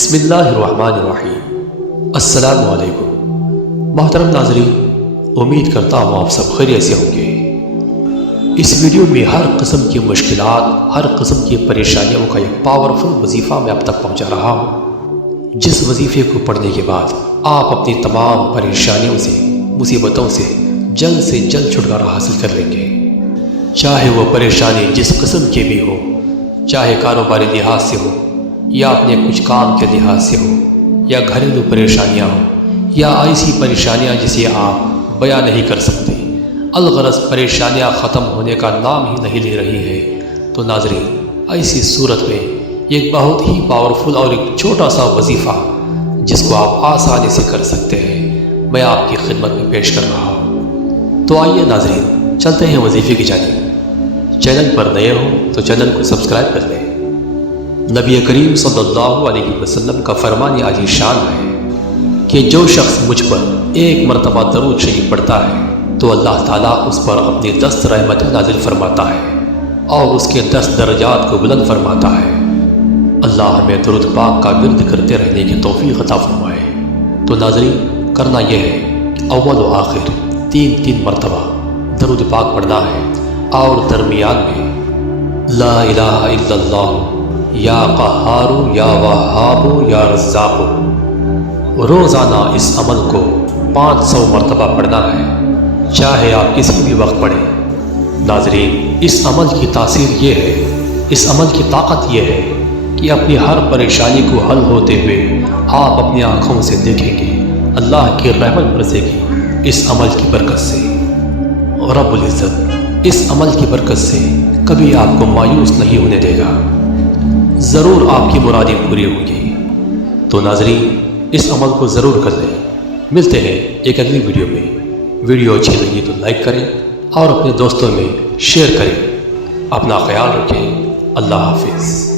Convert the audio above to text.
بسم اللہ الرحمن الرحیم۔ السلام علیکم محترم ناظرین، امید کرتا ہوں آپ سب خیریت سے ہوں گے۔ اس ویڈیو میں ہر قسم کی مشکلات، ہر قسم کی پریشانیوں کا ایک پاورفل وظیفہ میں اب تک پہنچا رہا ہوں، جس وظیفے کو پڑھنے کے بعد آپ اپنی تمام پریشانیوں سے، مصیبتوں سے جلد چھٹکارا حاصل کر لیں گے، چاہے وہ پریشانی جس قسم کی بھی ہو، چاہے کاروباری لحاظ سے ہو یا اپنے کچھ کام کے لحاظ سے ہو، یا گھریلو پریشانیاں ہوں، یا ایسی پریشانیاں جسے آپ بیان نہیں کر سکتے۔ الغرض پریشانیاں ختم ہونے کا نام ہی نہیں لے رہی ہے۔ تو ناظرین، ایسی صورت میں ایک بہت ہی پاورفل اور ایک چھوٹا سا وظیفہ جس کو آپ آسانی سے کر سکتے ہیں، میں آپ کی خدمت میں پیش کر رہا ہوں۔ تو آئیے ناظرین، چلتے ہیں وظیفے کی جانب۔ چینل پر نئے ہوں تو چینل کو سبسکرائب کر لیں۔ نبی کریم صلی اللہ علیہ وسلم کا فرمان عالی شان ہے کہ جو شخص مجھ پر ایک مرتبہ درود شریف پڑھتا ہے تو اللہ تعالیٰ اس پر اپنی 10 رحمتیں نازل فرماتا ہے اور اس کے 10 درجات کو بلند فرماتا ہے۔ اللہ ہمیں درود پاک کا ورد کرتے رہنے کی توفیق عطا فرمائے۔ تو ناظرین، کرنا یہ ہے کہ اول و آخر 3 مرتبہ درود پاک پڑھنا ہے، اور درمیان میں لا الہ الا اللہ یا قہار یا وہاب یا رزاق، روزانہ اس عمل کو 500 مرتبہ پڑھنا ہے، چاہے آپ کسی بھی وقت پڑھیں۔ ناظرین، اس عمل کی تاثیر یہ ہے، اس عمل کی طاقت یہ ہے کہ اپنی ہر پریشانی کو حل ہوتے ہوئے آپ اپنی آنکھوں سے دیکھیں گے، اللہ کی رحمت برسے گی اس عمل کی برکت سے۔ اور رب العزت اس عمل کی برکت سے کبھی آپ کو مایوس نہیں ہونے دے گا، ضرور آپ کی مرادیں پوری ہوں گی۔ تو ناظرین، اس عمل کو ضرور کر لیں۔ ملتے ہیں ایک اگلی ویڈیو میں۔ ویڈیو اچھی لگی تو لائک کریں اور اپنے دوستوں میں شیئر کریں۔ اپنا خیال رکھیں۔ اللہ حافظ۔